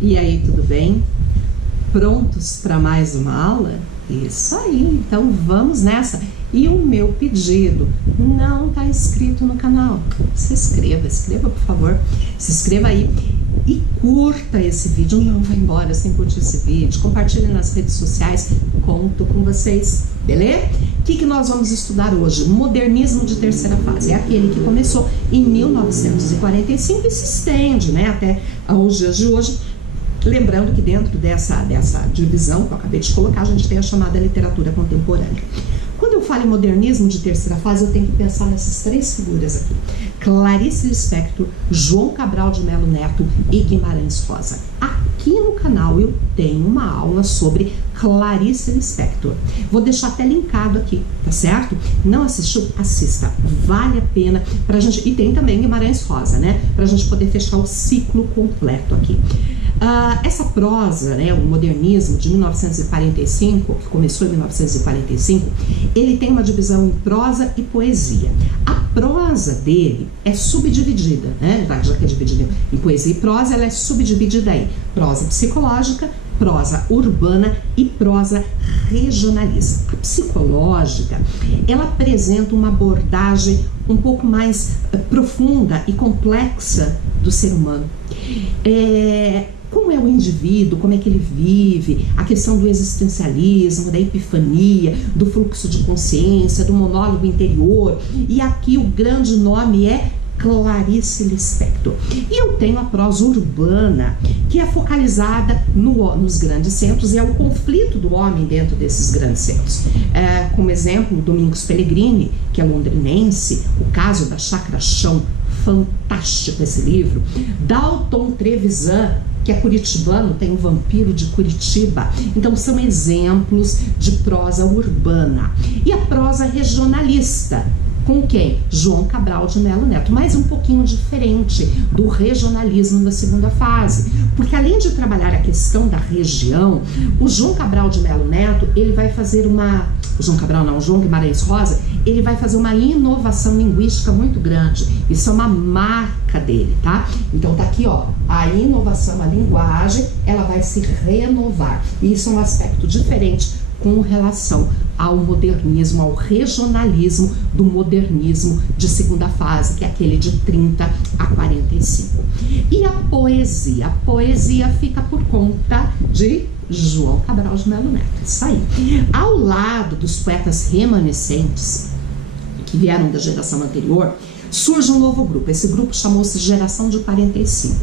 E aí, tudo bem? Prontos para mais uma aula? Isso aí, então vamos nessa. E o meu pedido, não está inscrito no canal, se inscreva por favor, se inscreva aí e curta esse vídeo, não vai embora sem curtir esse vídeo, compartilhe nas redes sociais, conto com vocês, beleza? O que nós vamos estudar hoje? Modernismo de terceira fase, é aquele que começou em 1945 e se estende, né, até aos dias de hoje. Lembrando que dentro dessa divisão que eu acabei de colocar, a gente tem a chamada literatura contemporânea. Quando eu falo em modernismo de terceira fase, eu tenho que pensar nessas três figuras aqui. Clarice Lispector, João Cabral de Melo Neto e Guimarães Rosa. Aqui no canal eu tenho uma aula sobre Clarice Lispector. Vou deixar até linkado aqui, tá certo? Não assistiu? Assista. Vale a pena pra gente... E tem também Guimarães Rosa, né? Pra gente poder fechar o ciclo completo aqui. Essa prosa, né, o modernismo de 1945, que começou em 1945, ele tem uma divisão em prosa e poesia. A prosa dele é subdividida, né, já que é dividida em poesia e prosa, ela é subdividida aí. Prosa psicológica, prosa urbana e prosa regionalista. A psicológica, ela apresenta uma abordagem um pouco mais profunda e complexa do ser humano. Como é o indivíduo, como é que ele vive, a questão do existencialismo, da epifania, do fluxo de consciência, do monólogo interior. E aqui o grande nome é Clarice Lispector. E eu tenho a prosa urbana, que é focalizada nos grandes centros e é o conflito do homem dentro desses grandes centros. Como exemplo, Domingos Pellegrini, que é londrinense, o caso da Chácara Chão, fantástico esse livro. Dalton Trevisan, que é curitibano, tem o Vampiro de Curitiba. Então são exemplos de prosa urbana. E a prosa regionalista, com quem? João Cabral de Melo Neto, mas um pouquinho diferente do regionalismo da segunda fase, porque além de trabalhar a questão da região, o João Cabral de Melo Neto, ele vai fazer o João Guimarães Rosa, ele vai fazer uma inovação linguística muito grande. Isso é uma marca dele, tá? Então tá aqui, ó, a inovação, a linguagem, ela vai se renovar. E isso é um aspecto diferente com relação ao modernismo, ao regionalismo do modernismo de segunda fase, que é aquele de 30 a 45. E a poesia fica por conta de João Cabral de Melo Neto, isso aí. Ao lado dos poetas remanescentes, que vieram da geração anterior, surge um novo grupo. Esse grupo chamou-se Geração de 45.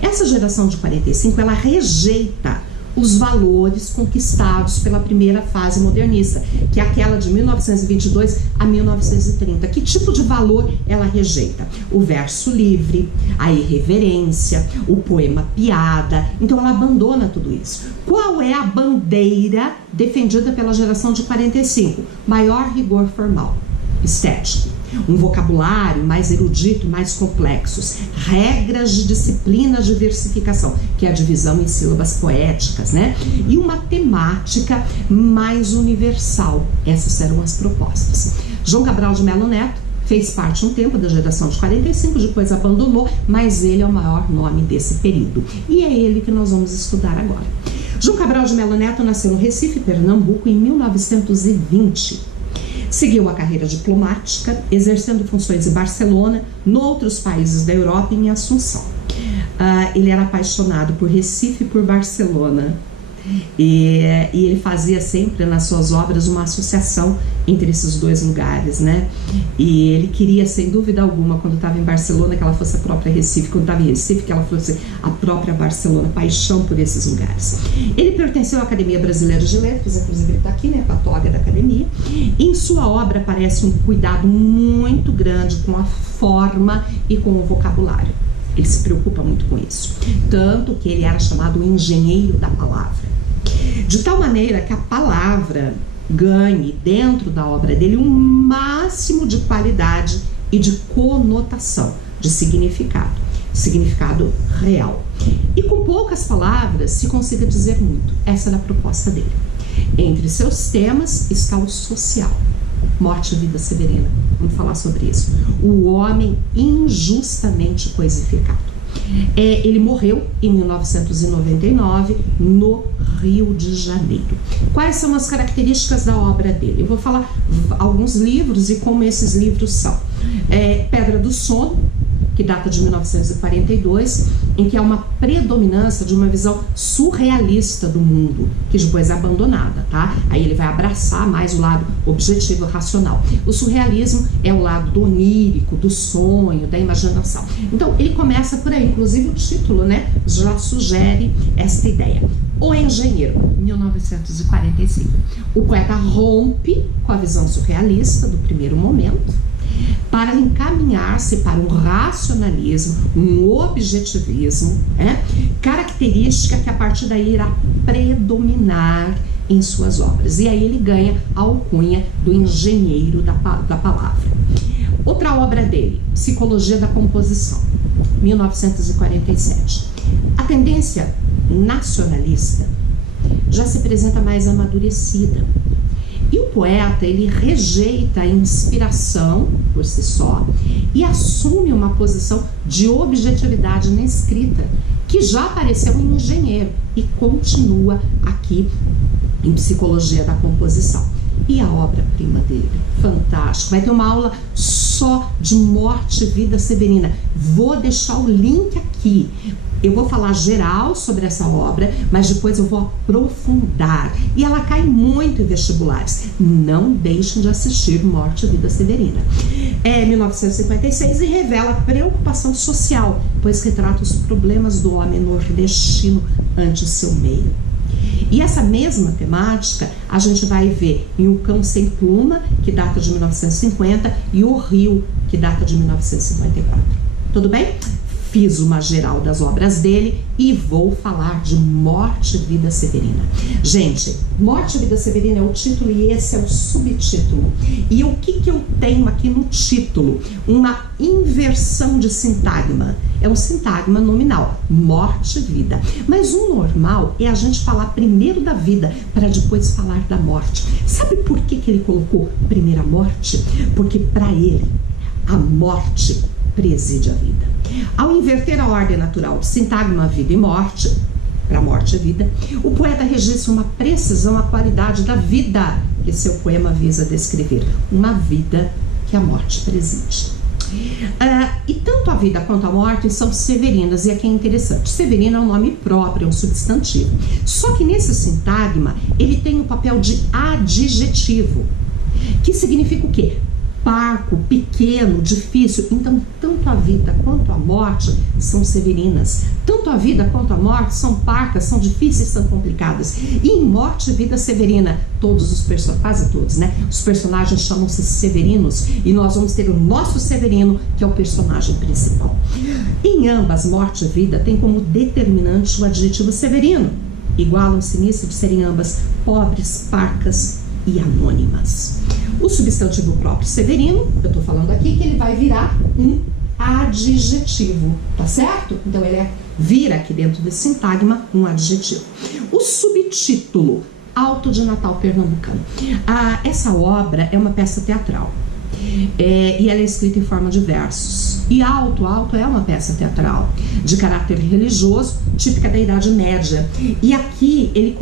Essa geração de 45, ela rejeita os valores conquistados pela primeira fase modernista, que é aquela de 1922 a 1930. Que tipo de valor ela rejeita? O verso livre, a irreverência, o poema piada. Então ela abandona tudo isso. Qual é a bandeira defendida pela geração de 45? Maior rigor formal, estético. Um vocabulário mais erudito, mais complexos, regras de disciplina de versificação, que é a divisão em sílabas poéticas, né? E uma temática mais universal. Essas eram as propostas. João Cabral de Melo Neto fez parte um tempo da geração de 45, depois abandonou, mas ele é o maior nome desse período. E é ele que nós vamos estudar agora. João Cabral de Melo Neto nasceu no Recife, Pernambuco, em 1920. Seguiu a carreira diplomática, exercendo funções em Barcelona, em outros países da Europa e em Assunção. Ele era apaixonado por Recife e por Barcelona. E ele fazia sempre nas suas obras uma associação entre esses dois lugares, né? E ele queria, sem dúvida alguma, quando estava em Barcelona, que ela fosse a própria Recife, quando estava em Recife, que ela fosse a própria Barcelona, paixão por esses lugares. Ele pertenceu à Academia Brasileira de Letras, inclusive ele está aqui, né, com a toga da academia. E em sua obra aparece um cuidado muito grande com a forma e com o vocabulário. Ele se preocupa muito com isso. Tanto que ele era chamado o engenheiro da palavra. De tal maneira que a palavra ganhe dentro da obra dele um máximo de qualidade e de conotação, de significado real. E com poucas palavras se consiga dizer muito. Essa era a proposta dele. Entre seus temas está o social. Morte e vida severina. Vamos falar sobre isso. O homem injustamente coisificado. Ele morreu em 1999 no Rio de Janeiro. Quais são as características da obra dele? Eu vou falar alguns livros e como esses livros são. Pedra do Sono, que data de 1942, em que há uma predominância de uma visão surrealista do mundo, que depois é abandonada, tá? Aí ele vai abraçar mais o lado objetivo e racional. O surrealismo é o lado do onírico, do sonho, da imaginação. Então, ele começa por aí, inclusive o título, né, já sugere esta ideia. O Engenheiro, 1945. O poeta rompe com a visão surrealista do primeiro momento, para encaminhar-se para um racionalismo, um objetivismo, característica que a partir daí irá predominar em suas obras. E aí ele ganha a alcunha do engenheiro da palavra. Outra obra dele, Psicologia da Composição, 1947. A tendência nacionalista já se apresenta mais amadurecida. E o poeta, ele rejeita a inspiração por si só e assume uma posição de objetividade na escrita, que já apareceu em Engenheiro e continua aqui em Psicologia da Composição. E a obra-prima dele, fantástico. Vai ter uma aula só de Morte e Vida Severina. Vou deixar o link aqui. Eu vou falar geral sobre essa obra, mas depois eu vou aprofundar. E ela cai muito em vestibulares. Não deixem de assistir Morte e Vida Severina. É 1956 e revela preocupação social, pois retrata os problemas do homem nordestino ante o seu meio. E essa mesma temática a gente vai ver em O Cão Sem Pluma, que data de 1950, e O Rio, que data de 1954. Tudo bem? Fiz uma geral das obras dele e vou falar de Morte e Vida Severina. Gente, Morte e Vida Severina é o título e esse é o subtítulo. E o que eu tenho aqui no título? Uma inversão de sintagma. É um sintagma nominal, morte e vida. Mas o normal é a gente falar primeiro da vida para depois falar da morte. Sabe por que ele colocou primeiro a morte? Porque para ele a morte preside a vida. Ao inverter a ordem natural de sintagma vida e morte, para morte e vida, o poeta registra uma precisão à qualidade da vida que seu poema visa descrever, uma vida que a morte preside. E tanto a vida quanto a morte são severinas, e aqui é interessante, severina é um nome próprio, é um substantivo, só que nesse sintagma ele tem o papel de adjetivo, que significa o quê? Parco, pequeno, difícil. Então, tanto a vida quanto a morte são severinas. Tanto a vida quanto a morte são parcas, são difíceis, são complicadas. E em Morte e Vida Severina, todos os personagens, quase todos, né? Os personagens chamam-se severinos e nós vamos ter o nosso Severino, que é o personagem principal. Em ambas, Morte e Vida tem como determinante o adjetivo severino. Igualam-se nisso de serem ambas pobres, parcas e anônimas. O substantivo próprio severino, eu estou falando aqui que ele vai virar um adjetivo, tá certo? Então ele vira aqui dentro desse sintagma um adjetivo. O subtítulo, Alto de Natal Pernambucano. Essa obra é uma peça teatral e ela é escrita em forma de versos. E Alto é uma peça teatral de caráter religioso, típica da Idade Média. E aqui ele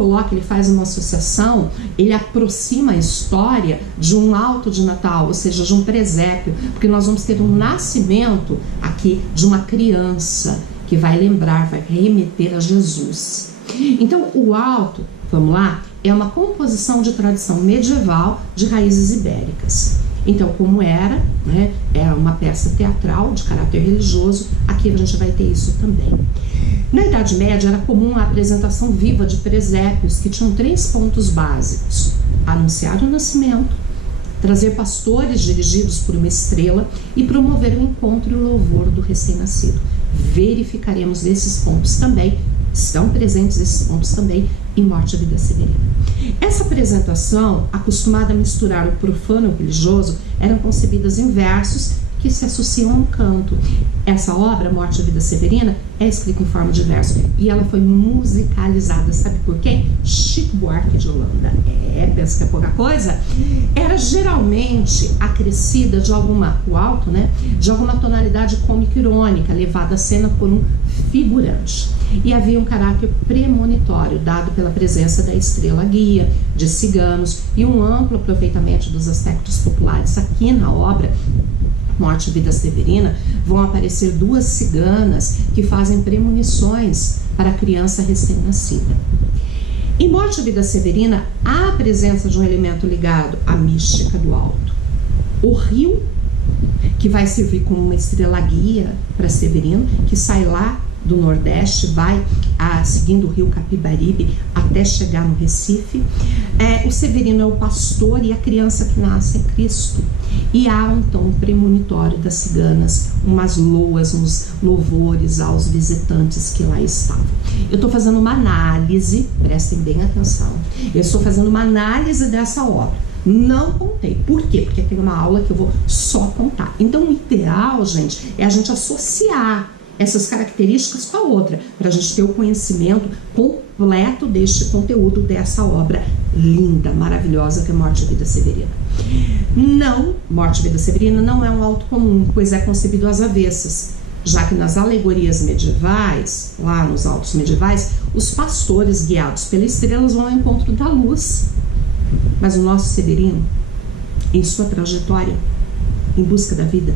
faz uma associação, ele aproxima a história de um alto de Natal, ou seja, de um presépio, porque nós vamos ter um nascimento aqui de uma criança que vai lembrar, vai remeter a Jesus. Então o alto, vamos lá, é uma composição de tradição medieval de raízes ibéricas. Então, como era uma peça teatral de caráter religioso, aqui a gente vai ter isso também. Na Idade Média era comum a apresentação viva de presépios que tinham 3 pontos básicos: anunciar o nascimento, trazer pastores dirigidos por uma estrela e promover o encontro e o louvor do recém-nascido. Verificaremos esses pontos também, estão presentes esses pontos também em Morte e Vida Severina. Essa apresentação, acostumada a misturar o profano e o religioso, eram concebidas em versos que se associam a um canto. Essa obra, Morte e Vida Severina, é escrita em forma de verso e ela foi musicalizada, sabe por quem? Chico Buarque de Holanda. Pensa que é pouca coisa? Era geralmente acrescida de alguma, o alto, né? De alguma tonalidade cômica irônica, levada à cena por um figurante. E havia um caráter premonitório dado pela presença da estrela guia, de ciganos e um amplo aproveitamento dos aspectos populares. Aqui na obra Morte e Vida Severina vão aparecer duas ciganas que fazem premonições para a criança recém-nascida. Em Morte e Vida Severina há a presença de um elemento ligado à mística do alto. O rio, que vai servir como uma estrela guia para Severino, que sai lá do Nordeste, vai seguindo o rio Capibaribe até chegar no Recife. O Severino é o pastor e a criança que nasce é Cristo. E há então um premonitório das ciganas, umas loas, uns louvores aos visitantes que lá estavam. Eu estou fazendo uma análise, prestem bem atenção, eu estou fazendo uma análise dessa obra. Não contei. Por quê? Porque tem uma aula que eu vou só contar. Então o ideal, gente, é a gente associar essas características com a outra, para a gente ter o conhecimento completo deste conteúdo, dessa obra linda, maravilhosa que é Morte e Vida Severina. Não, Morte e Vida Severina não é um auto comum, pois é concebido às avessas, já que nas alegorias medievais, lá nos autos medievais, os pastores guiados pelas estrelas vão ao encontro da luz. Mas o nosso Severino, em sua trajetória, em busca da vida,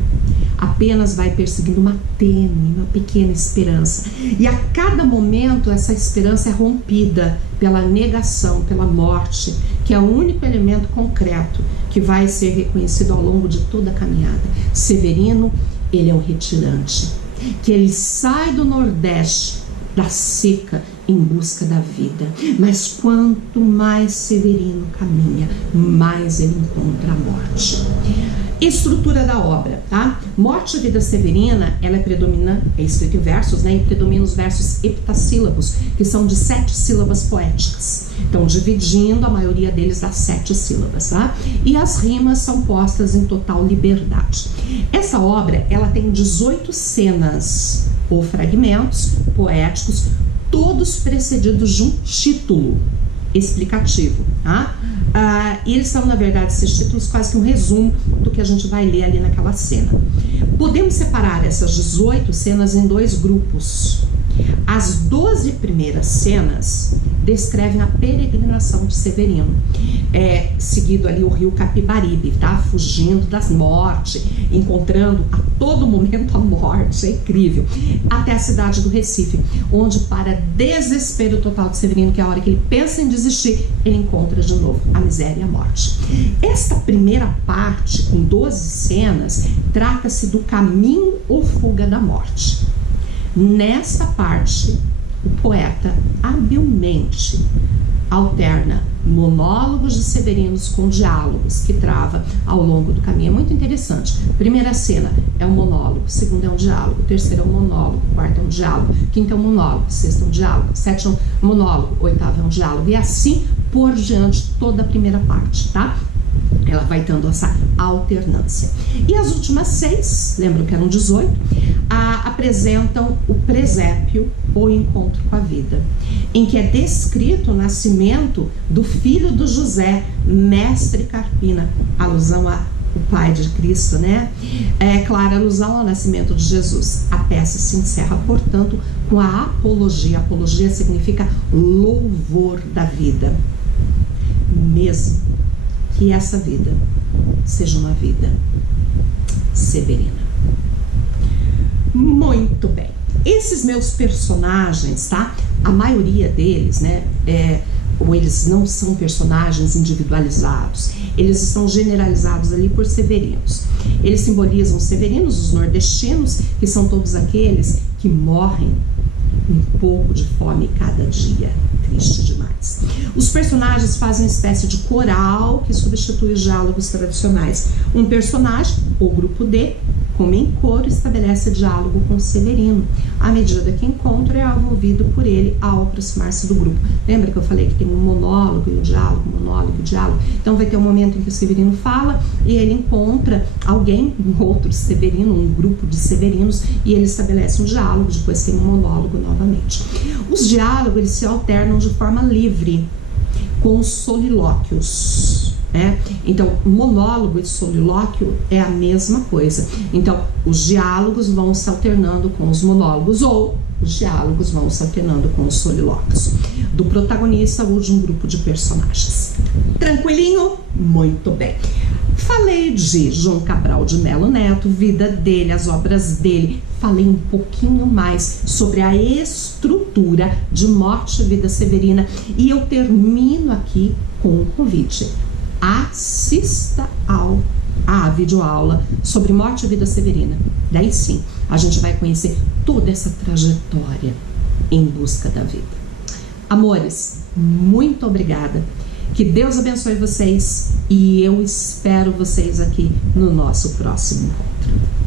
apenas vai perseguindo uma tênue, uma pequena esperança. E a cada momento essa esperança é rompida pela negação, pela morte, que é o único elemento concreto que vai ser reconhecido ao longo de toda a caminhada. Severino, ele é um retirante, que ele sai do Nordeste, da seca, em busca da vida. Mas quanto mais Severino caminha, mais ele encontra a morte. Estrutura da obra, tá? Morte e Vida Severina, ela é escrita em versos, né? E predomina os versos heptassílabos, que são de 7 sílabas poéticas. Então, dividindo a maioria deles das 7 sílabas, tá? E as rimas são postas em total liberdade. Essa obra, ela tem 18 cenas ou fragmentos poéticos, todos precedidos de um título explicativo, tá? E eles são, na verdade, esses títulos quase que um resumo do que a gente vai ler ali naquela cena. Podemos separar essas 18 cenas em 2 grupos. As 12 primeiras cenas descrevem a peregrinação de Severino, seguido ali o rio Capibaribe, tá? Fugindo das mortes, encontrando a todo momento a morte, é incrível, até a cidade do Recife, onde, para desespero total de Severino, que é a hora que ele pensa em desistir, ele encontra de novo a miséria e a morte. Esta primeira parte, com 12 cenas, trata-se do caminho ou fuga da morte. Nessa parte, o poeta habilmente alterna monólogos de Severinos com diálogos que trava ao longo do caminho. É muito interessante. Primeira cena é um monólogo, segunda é um diálogo, terceira é um monólogo, quarta é um diálogo, quinta é um monólogo, sexta é um diálogo, sétima é um monólogo, oitava é um diálogo, e assim por diante toda a primeira parte, tá? Ela vai dando essa alternância. E as últimas 6, lembram que eram 18, apresentam o presépio ou encontro com a vida, em que é descrito o nascimento do filho do José, mestre Carpina, alusão ao pai de Cristo, né? É clara alusão ao nascimento de Jesus. A peça se encerra, portanto, com a apologia. Apologia significa louvor da vida, mesmo que essa vida seja uma vida severina. Muito bem. Esses meus personagens, tá? A maioria deles, né? Ou eles não são personagens individualizados, eles estão generalizados ali por severinos. Eles simbolizam os severinos, os nordestinos, que são todos aqueles que morrem um pouco de fome cada dia. Triste demais. Os personagens fazem uma espécie de coral que substitui os diálogos tradicionais. Um personagem, ou grupo D, como em coro, estabelece diálogo com Severino, à medida que encontro é ouvido por ele ao aproximar-se do grupo. Lembra que eu falei que tem um monólogo e um diálogo, monólogo e diálogo? Então vai ter um momento em que o Severino fala e ele encontra alguém, um outro Severino, um grupo de severinos, e ele estabelece um diálogo, depois tem um monólogo novamente. Os diálogos, eles se alternam de forma livre com os solilóquios. Então, monólogo e solilóquio é a mesma coisa. Então, os diálogos vão se alternando com os monólogos, ou os diálogos vão se alternando com os solilóquios, do protagonista ou de um grupo de personagens. Tranquilinho? Muito bem. Falei de João Cabral de Melo Neto, vida dele, as obras dele. Falei um pouquinho mais sobre a estrutura de Morte e Vida Severina. E eu termino aqui com um convite. Assista à videoaula sobre Morte e Vida Severina. Daí sim, a gente vai conhecer toda essa trajetória em busca da vida. Amores, muito obrigada. Que Deus abençoe vocês e eu espero vocês aqui no nosso próximo encontro.